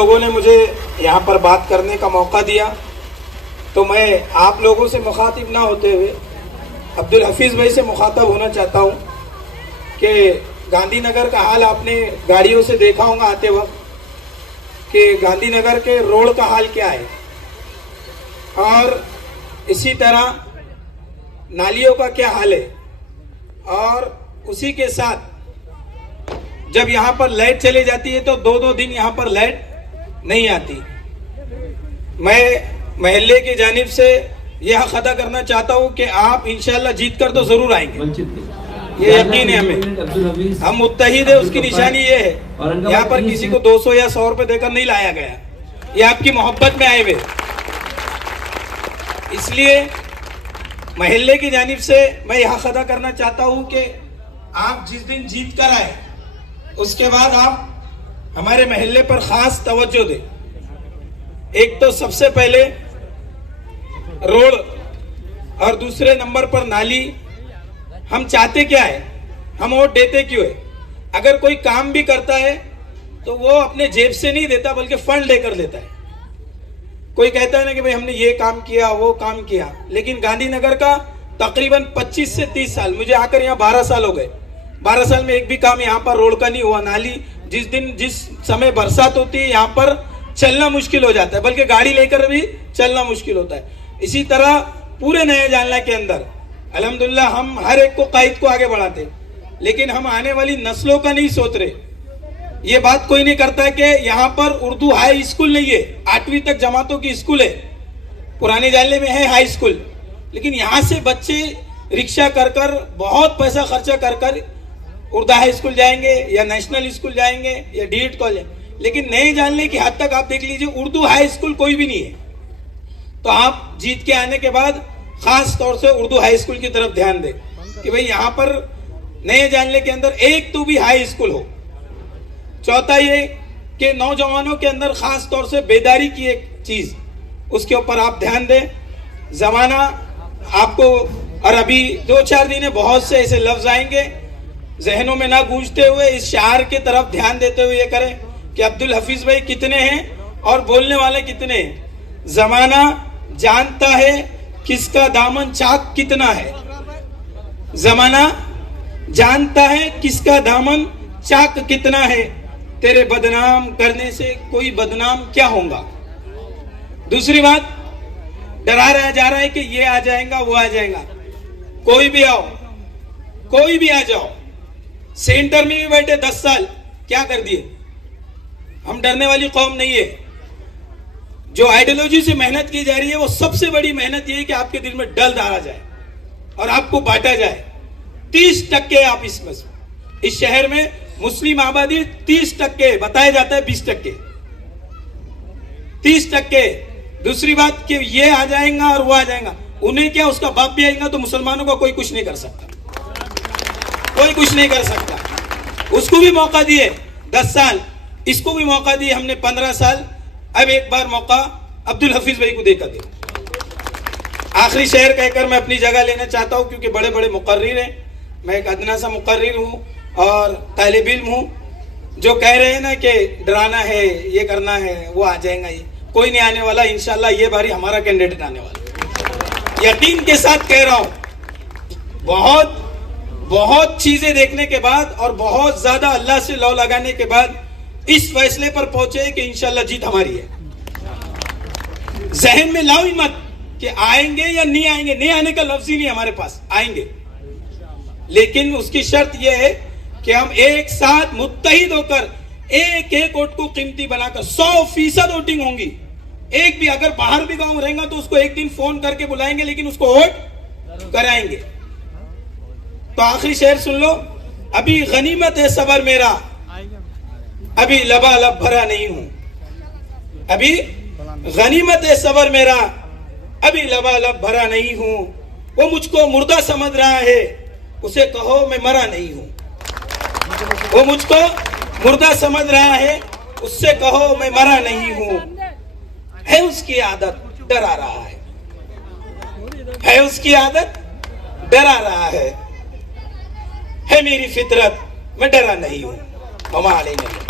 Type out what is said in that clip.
लोगों ने मुझे यहाँ पर बात करने का मौका दिया, तो मैं आप लोगों से मुखातिब ना होते हुए अब्दुल हफीज़ भाई से मुखातब होना चाहता हूँ कि गांधीनगर का हाल आपने गाड़ियों से देखा होगा आते वक्त कि गांधीनगर के रोड का हाल क्या है, और इसी तरह नालियों का क्या हाल है, और उसी के साथ जब यहाँ पर लाइट चली जाती है तो 2-2 दिन यहाँ पर लाइट नहीं आती। मैं महल्ले की जानिब से यह अदा करना चाहता हूँ कि आप इंशाल्लाह जीत कर तो जरूर आएंगे, ये यकीन है हमें, हम मुत्तहिद है, उसकी निशानी ये है। यहाँ पर किसी को 200 या 100 रुपए देकर नहीं लाया गया, ये आपकी मोहब्बत में आए हुए। इसलिए महल्ले की जानिब से मैं यह अदा करना चाहता हूँ कि आप जिस दिन जीत कर आए उसके बाद आप हमारे महल्ले पर खास तवज्जो दें। एक तो सबसे पहले रोड और दूसरे नंबर पर नाली। हम चाहते क्या है, हम वोट देते क्यों है? अगर कोई काम भी करता है तो वो अपने जेब से नहीं देता बल्कि फंड लेकर देता है। कोई कहता है ना कि भाई हमने ये काम किया वो काम किया, लेकिन गांधीनगर का तकरीबन 25 से 30 साल, मुझे आकर यहाँ 12 साल हो गए, 12 साल में एक भी काम यहाँ पर रोड का नहीं हुआ। नाली जिस समय बरसात होती है यहाँ पर चलना मुश्किल हो जाता है, बल्कि गाड़ी लेकर भी चलना मुश्किल होता है। इसी तरह पूरे नए जालना के अंदर अल्हम्दुलिल्लाह हम हर एक को कायद को आगे बढ़ाते, लेकिन हम आने वाली नस्लों का नहीं सोच रहे। ये बात कोई नहीं करता है कि यहाँ पर उर्दू हाई स्कूल नहीं है, 8वीं तक जमातों की स्कूल है, पुराने जालने में है हाई स्कूल, लेकिन यहाँ से बच्चे रिक्शा कर बहुत पैसा खर्चा कर उर्दू हाई स्कूल जाएंगे या नेशनल स्कूल जाएंगे या डीएड कॉलेज, लेकिन नए जानने की हद तक आप देख लीजिए उर्दू हाई स्कूल कोई भी नहीं है। तो आप जीत के आने के बाद खास तौर से उर्दू हाई स्कूल की तरफ ध्यान दें कि भाई यहाँ पर नए जानने के अंदर एक तो भी हाई स्कूल हो। चौथा ये कि नौजवानों के अंदर खास तौर से बेदारी की एक चीज, उसके ऊपर आप ध्यान दें। जमाना आपको, और अभी 2-4 दिन में बहुत से ऐसे लफ्ज आएंगे, जहनों में ना गूंजते हुए इस शार के तरफ ध्यान देते हुए ये करें कि अब्दुल हफीज भाई कितने हैं और बोलने वाले कितने हैं। जमाना जानता है किसका दामन चाक कितना है, जमाना जानता है किसका दामन चाक कितना है, तेरे बदनाम करने से कोई बदनाम क्या होगा। दूसरी बात, डराया जा रहा है कि ये आ जाएगा वो आ जाएगा। कोई भी आओ, कोई भी आ जाओ, सेंटर में भी बैठे 10 साल क्या कर दिए। हम डरने वाली कौम नहीं है। जो आइडियोलॉजी से मेहनत की जा रही है वो सबसे बड़ी मेहनत ये है कि आपके दिल में डर डाला जाए और आपको बांटा जाए। 30% आप इस शहर में मुस्लिम आबादी 30%, बताया जाता है 20%, 30%। दूसरी बात कि ये आ जाएगा और वो आ जाएगा, उन्हें क्या, उसका बाप भी आएगा तो मुसलमानों को कोई कुछ नहीं कर सकता, कोई कुछ नहीं कर सकता। उसको भी मौका दिए 10 साल, इसको भी मौका दिए हमने 15 साल। अब एक बार मौका अब्दुल हफीज भाई को देकर दे। आखिरी शेर कहकर मैं अपनी जगह लेना चाहता हूं, क्योंकि बड़े बड़े मुकर्रिर हैं, मैं एक अदना सा मुकर्रिर हूं और तालिब इल्म हूं। जो कह रहे हैं ना कि डराना है, ये करना है, वो आ जाएगा, ये कोई नहीं आने वाला। इंशाल्लाह ये बारी हमारा कैंडिडेट आने वाला, यकीन के साथ कह रहा हूं। बहुत चीजें देखने के बाद और बहुत ज्यादा अल्लाह से लौ लगाने के बाद इस फैसले पर पहुंचे कि इंशाल्लाह जीत हमारी है। जहन में लाओ ही मत कि आएंगे या नहीं आएंगे, नहीं आने का लफ्ज ही नहीं हमारे पास, आएंगे। लेकिन उसकी शर्त यह है कि हम एक साथ मुत्तहिद होकर एक वोट को कीमती बनाकर 100% वोटिंग होंगी। एक भी अगर बाहर भी गांव रहेगा तो उसको एक दिन फोन करके बुलाएंगे, लेकिन उसको वोट कराएंगे। तो आखिरी शेर सुन लो, अभी गनीमत है सबर मेरा, अभी लबालब भरा नहीं हूं। अभी गनीमत है सबर मेरा, अभी लबालब भरा नहीं हूं। वो मुझको मुर्दा समझ रहा है, उसे कहो मैं मरा नहीं हूं। वो मुझको मुर्दा समझ रहा है, उससे कहो मैं मरा नहीं हूं। है उसकी आदत डरा रहा है उसकी आदत डरा रहा है मेरी फितरत मैं डरा नहीं हूं। हमारे नहीं।